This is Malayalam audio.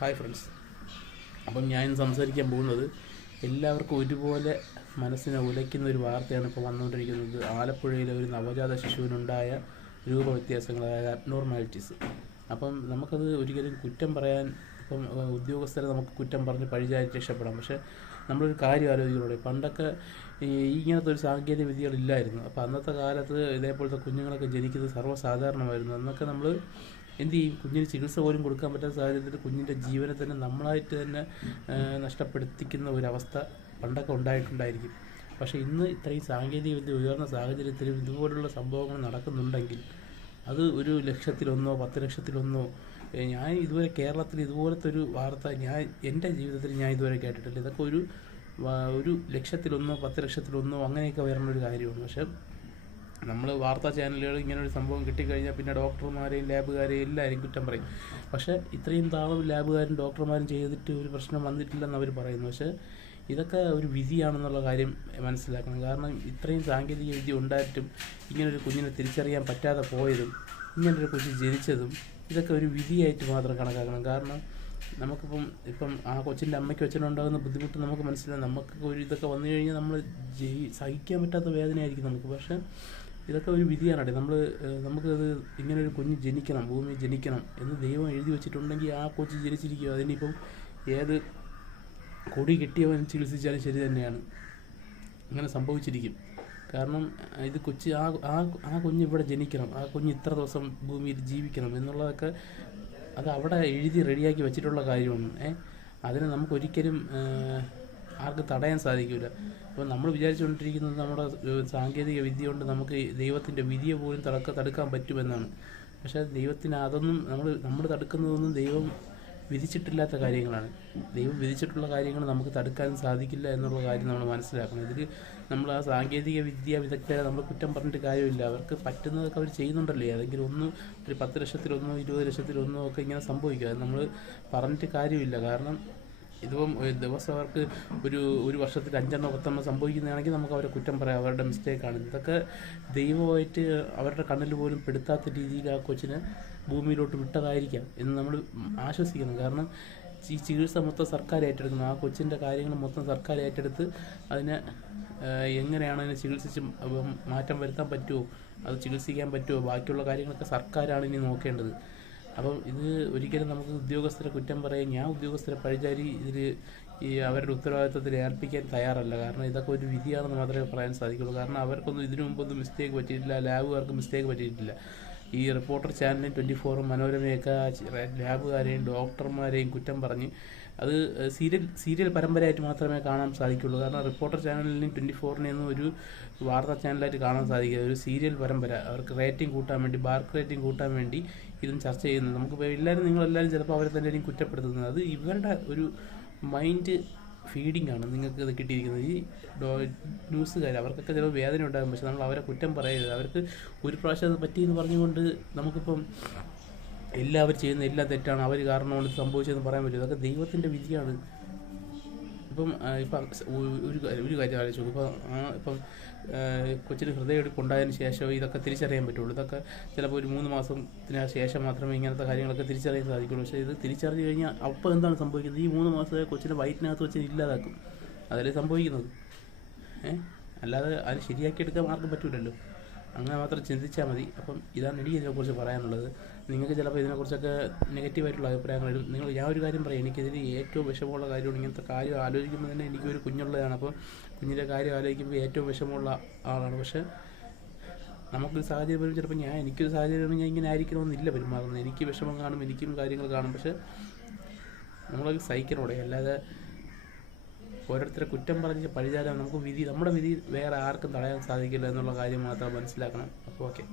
Hi friends. അപ്പം ഞാൻ സംസാരിക്കാൻ പോകുന്നത് എല്ലാവർക്കും ഒരുപോലെ മനസ്സിനെ ഉലയ്ക്കുന്ന ഒരു വാർത്തയാണ് ഇപ്പോൾ വന്നുകൊണ്ടിരിക്കുന്നത്. ആലപ്പുഴയിലെ ഒരു നവജാത ശിശുവിനുണ്ടായ രൂപവ്യത്യാസങ്ങൾ, അതായത് അബ്നോർമാലിറ്റീസ്. അപ്പം നമുക്കത് ഒരിക്കലും കുറ്റം പറയാൻ, ഇപ്പം ഉദ്യോഗസ്ഥരെ നമുക്ക് കുറ്റം പറഞ്ഞ് പഴിചാരി രക്ഷപ്പെടാം. പക്ഷേ നമ്മളൊരു കാര്യം ആലോചിക്കുന്നുണ്ട്. പണ്ടൊക്കെ ഇങ്ങനത്തെ ഒരു സാങ്കേതിക വിദ്യകളില്ലായിരുന്നു. അപ്പോൾ അന്നത്തെ കാലത്ത് ഇതേപോലത്തെ കുഞ്ഞുങ്ങളൊക്കെ ജനിക്കുന്നത് സർവ്വസാധാരണമായിരുന്നു. അന്നൊക്കെ നമ്മൾ എന്ത് ചെയ്യും? കുഞ്ഞിന് ചികിത്സ പോലും കൊടുക്കാൻ പറ്റാത്ത സാഹചര്യത്തിൽ കുഞ്ഞിൻ്റെ ജീവനെ തന്നെ നമ്മളായിട്ട് തന്നെ നഷ്ടപ്പെടുത്തിക്കുന്ന ഒരവസ്ഥ പണ്ടൊക്കെ ഉണ്ടായിട്ടുണ്ടായിരിക്കും. പക്ഷേ ഇന്ന് ഇത്രയും സാങ്കേതിക വിദ്യ ഉയർന്ന സാഹചര്യത്തിലും ഇതുപോലുള്ള സംഭവങ്ങൾ നടക്കുന്നുണ്ടെങ്കിൽ അത് 1,00,000-1, 10,00,000-1 ഞാൻ ഇതുവരെ കേരളത്തിൽ ഇതുപോലത്തെ ഒരു വാർത്ത എൻ്റെ ജീവിതത്തിൽ ഞാൻ ഇതുവരെ കേട്ടിട്ടില്ല. ഇതൊക്കെ ഒരു 1,00,000-1, 10,00,000-1 അങ്ങനെയൊക്കെ വരണൊരു കാര്യമാണ്. പക്ഷേ നമ്മൾ വാർത്താ ചാനലുകൾ ഇങ്ങനൊരു സംഭവം കിട്ടിക്കഴിഞ്ഞാൽ പിന്നെ ഡോക്ടർമാരെയും ലാബുകാരെയും എല്ലാവരും കുറ്റം പറയും. പക്ഷേ ഇത്രയും താളം ലാബുകാരും ഡോക്ടർമാരും ചെയ്തിട്ട് ഒരു പ്രശ്നം വന്നിട്ടില്ലെന്ന് അവർ പറയുന്നു. പക്ഷേ ഇതൊക്കെ ഒരു വിധിയാണെന്നുള്ള കാര്യം മനസ്സിലാക്കണം. കാരണം ഇത്രയും സാങ്കേതിക വിദ്യ ഉണ്ടായിട്ടും ഇങ്ങനൊരു കുഞ്ഞിനെ തിരിച്ചറിയാൻ പറ്റാതെ പോയതും ഇങ്ങനൊരു കുഞ്ഞ് ജനിച്ചതും ഇതൊക്കെ ഒരു വിധിയായിട്ട് മാത്രം കണക്കാക്കണം. കാരണം ഇപ്പം ആ കൊച്ചിൻ്റെ അമ്മയ്ക്ക് അച്ഛനുണ്ടാകുന്ന ബുദ്ധിമുട്ട് നമുക്ക് മനസ്സിലാകും. നമുക്ക് ഒരു ഇതൊക്കെ വന്നു കഴിഞ്ഞാൽ നമ്മൾ സഹിക്കാൻ പറ്റാത്ത വേദനയായിരിക്കും നമുക്ക്. പക്ഷേ ഇതൊക്കെ ഒരു വിധിയാണ്. നമുക്കത് ഇങ്ങനൊരു കുഞ്ഞ് ജനിക്കണം, ഭൂമിയിൽ ജനിക്കണം എന്ന് ദൈവം എഴുതി വെച്ചിട്ടുണ്ടെങ്കിൽ ആ കൊച്ച് ജനിച്ചിരിക്കും. അതിനിപ്പം ഏത് കൊടി കിട്ടിയവൻ ചികിത്സിച്ചാലും ശരി തന്നെയാണ്, അങ്ങനെ സംഭവിച്ചിരിക്കും. കാരണം ഇത് ആ കുഞ്ഞ് ഇവിടെ ജനിക്കണം, ആ കുഞ്ഞ് ഇത്ര ദിവസം ഭൂമിയിൽ ജീവിക്കണം എന്നുള്ളതൊക്കെ അത് അവിടെ എഴുതി റെഡിയാക്കി വെച്ചിട്ടുള്ള കാര്യമാണ്. അതിനെ നമുക്കൊരിക്കലും ആർക്ക് തടയാൻ സാധിക്കില്ല. അപ്പോൾ നമ്മൾ വിചാരിച്ചുകൊണ്ടിരിക്കുന്നത് നമ്മുടെ സാങ്കേതിക വിദ്യ കൊണ്ട് നമുക്ക് ദൈവത്തിൻ്റെ വിധിയെ പോലും തടുക്കാൻ പറ്റുമെന്നാണ്. പക്ഷേ ദൈവത്തിന് അതൊന്നും നമ്മൾ തടുക്കുന്നതൊന്നും ദൈവം വിധിച്ചിട്ടില്ലാത്ത കാര്യങ്ങളാണ്. ദൈവം വിധിച്ചിട്ടുള്ള കാര്യങ്ങൾ നമുക്ക് തടുക്കാൻ സാധിക്കില്ല എന്നുള്ള കാര്യം നമ്മൾ മനസ്സിലാക്കണം. ഇതിൽ നമ്മൾ ആ സാങ്കേതിക വിദ്യ വിദഗ്ധരെ നമ്മൾ കുറ്റം പറഞ്ഞിട്ട് കാര്യമില്ല. അവർക്ക് പറ്റുന്നതൊക്കെ അവർ ചെയ്യുന്നുണ്ടല്ലേ. ഏതെങ്കിലും ഒരു 10,00,000-1, 20,00,000-1 ഒക്കെ ഇങ്ങനെ സംഭവിക്കുക. അത് നമ്മൾ പറഞ്ഞിട്ട് കാര്യമില്ല. കാരണം ഇതിപ്പം ദിവസം അവർക്ക് ഒരു വർഷത്തിൽ 5 10 സംഭവിക്കുന്നതാണെങ്കിൽ നമുക്ക് അവരെ കുറ്റം പറയാം, അവരുടെ മിസ്റ്റേക്കാണ്. ഇതൊക്കെ ദൈവമായിട്ട് അവരുടെ കണ്ണിൽ പോലും പെടുത്താത്ത രീതിയിൽ ആ കൊച്ചിനെ ഭൂമിയിലോട്ട് വിട്ടതായിരിക്കാം എന്ന് നമ്മൾ ആശ്വസിക്കണം. കാരണം ഈ ചികിത്സ മൊത്തം സർക്കാർ ഏറ്റെടുക്കുന്നു. ആ കൊച്ചിൻ്റെ കാര്യങ്ങൾ മൊത്തം സർക്കാർ ഏറ്റെടുത്ത് അതിനെ എങ്ങനെയാണ് അതിനെ ചികിത്സിച്ച് മാറ്റം വരുത്താൻ പറ്റുമോ, അത് ചികിത്സിക്കാൻ പറ്റുമോ, ബാക്കിയുള്ള കാര്യങ്ങളൊക്കെ സർക്കാരാണ് ഇനി നോക്കേണ്ടത്. അപ്പം ഇത് ഒരിക്കലും നമുക്ക് ഉദ്യോഗസ്ഥരെ കുറ്റം പറയാൻ, ഞാൻ ഉദ്യോഗസ്ഥരെ പഴിചാരി അവരുടെ ഉത്തരവാദിത്വത്തിൽ ഏൽപ്പിക്കാൻ തയ്യാറല്ല. കാരണം ഇതൊക്കെ ഒരു വിധിയാണെന്ന് മാത്രമേ പറയാൻ സാധിക്കുള്ളൂ. കാരണം അവർക്കൊന്നും ഇതിനു മുമ്പൊന്നും മിസ്റ്റേക്ക് പറ്റിയിട്ടില്ല, ലാബുകാർക്ക് മിസ്റ്റേക്ക് പറ്റിയിട്ടില്ല. ഈ റിപ്പോർട്ടർ ചാനലും 24 മനോരമയൊക്കെ ലാബുകാരെയും ഡോക്ടർമാരെയും കുറ്റം പറഞ്ഞ് അത് സീരിയൽ പരമ്പരയായിട്ട് മാത്രമേ കാണാൻ സാധിക്കുള്ളൂ. കാരണം റിപ്പോർട്ടർ ചാനലിനും 24-നെയൊന്നും ഒരു വാർത്താ ചാനലായിട്ട് കാണാൻ സാധിക്കില്ല. ഒരു സീരിയൽ പരമ്പര അവർക്ക് റേറ്റിംഗ് കൂട്ടാൻ വേണ്ടി, ബാർക്ക് റേറ്റിംഗ് കൂട്ടാൻ വേണ്ടി ഇതും ചർച്ച ചെയ്യുന്നത്. നിങ്ങളെല്ലാവരും ചിലപ്പോൾ അവരെ തന്നെയായിരിക്കും കുറ്റപ്പെടുത്തുന്നത്. അത് ഇവരുടെ ഒരു മൈൻഡ് ഫീഡിംഗ് ആണ് നിങ്ങൾക്ക് ഇത് കിട്ടിയിരിക്കുന്നത്. ഈ ന്യൂസുകാർ അവർക്കൊക്കെ ചിലപ്പോൾ വേദന ഉണ്ടാകും. പക്ഷെ നമ്മൾ അവരെ കുറ്റം പറയരുത്. അവർക്ക് ഒരു പ്രാവശ്യം അത് പറ്റിയെന്ന് പറഞ്ഞുകൊണ്ട് നമുക്കിപ്പം എല്ലാവരും ചെയ്യുന്ന എല്ലാം തെറ്റാണ്, അവർ കാരണമാണ് സംഭവിച്ചതെന്ന് പറയാൻ പറ്റും. ഇതൊക്കെ ദൈവത്തിൻ്റെ വിധിയാണ്. ഇപ്പം ഒരു കാര്യം ആലോചിച്ചു. ഇപ്പം കൊച്ചിന് ഹൃദയമിടിപ്പ് ഉണ്ടായതിന് ശേഷം ഇതൊക്കെ തിരിച്ചറിയാൻ പറ്റുള്ളൂ. ഇതൊക്കെ ചിലപ്പോൾ ഒരു 3 മാസത്തിന് ശേഷം മാത്രമേ ഇങ്ങനത്തെ കാര്യങ്ങളൊക്കെ തിരിച്ചറിയാൻ സാധിക്കുള്ളൂ. പക്ഷേ ഇത് തിരിച്ചറിഞ്ഞു കഴിഞ്ഞാൽ അപ്പോൾ എന്താണ് സംഭവിക്കുന്നത്? ഈ 3 മാസത്തെ കൊച്ചിനെ വയറ്റിനകത്ത് വെച്ച് ഇല്ലാതാക്കും. അതല്ലേ സംഭവിക്കുന്നത്. അല്ലാതെ അത് ശരിയാക്കിയെടുക്കാൻ ആർക്കും പറ്റില്ലല്ലോ. അങ്ങനെ മാത്രം ചിന്തിച്ചാൽ മതി. അപ്പം ഇതാണ് എനിക്ക് ഇതിനെക്കുറിച്ച് പറയാനുള്ളത്. നിങ്ങൾക്ക് ചിലപ്പോൾ ഇതിനെക്കുറിച്ചൊക്കെ നെഗറ്റീവായിട്ടുള്ള അഭിപ്രായങ്ങൾ വരും. ഞാൻ ഒരു കാര്യം പറയാം, എനിക്കിതിൽ ഏറ്റവും വിഷമമുള്ള കാര്യമാണ് ഇങ്ങനത്തെ കാര്യം ആലോചിക്കുമ്പോൾ തന്നെ എനിക്കൊരു കുഞ്ഞുള്ളതാണ്. അപ്പോൾ കുഞ്ഞിൻ്റെ കാര്യം ആലോചിക്കുമ്പോൾ ഏറ്റവും വിഷമമുള്ള ആളാണ്. പക്ഷേ നമുക്കൊരു സാഹചര്യം വരും, ചിലപ്പോൾ എനിക്കൊരു സാഹചര്യം ഞാൻ ഇങ്ങനെ ആയിരിക്കണമെന്നില്ല പെരുമാറുന്നത്. എനിക്ക് വിഷമം കാണും, എനിക്കും കാര്യങ്ങൾ കാണും. പക്ഷേ നമ്മളത് സഹിക്കണോടെ. അല്ലാതെ ഓരോരുത്തരെ കുറ്റം പറഞ്ഞ് പഴിചാരാൻ നമ്മുടെ വിധി വേറെ ആർക്കും തടയാൻ സാധിക്കില്ല എന്നുള്ള കാര്യം മാത്രം മനസ്സിലാക്കണം. അപ്പോൾ ഓക്കെ.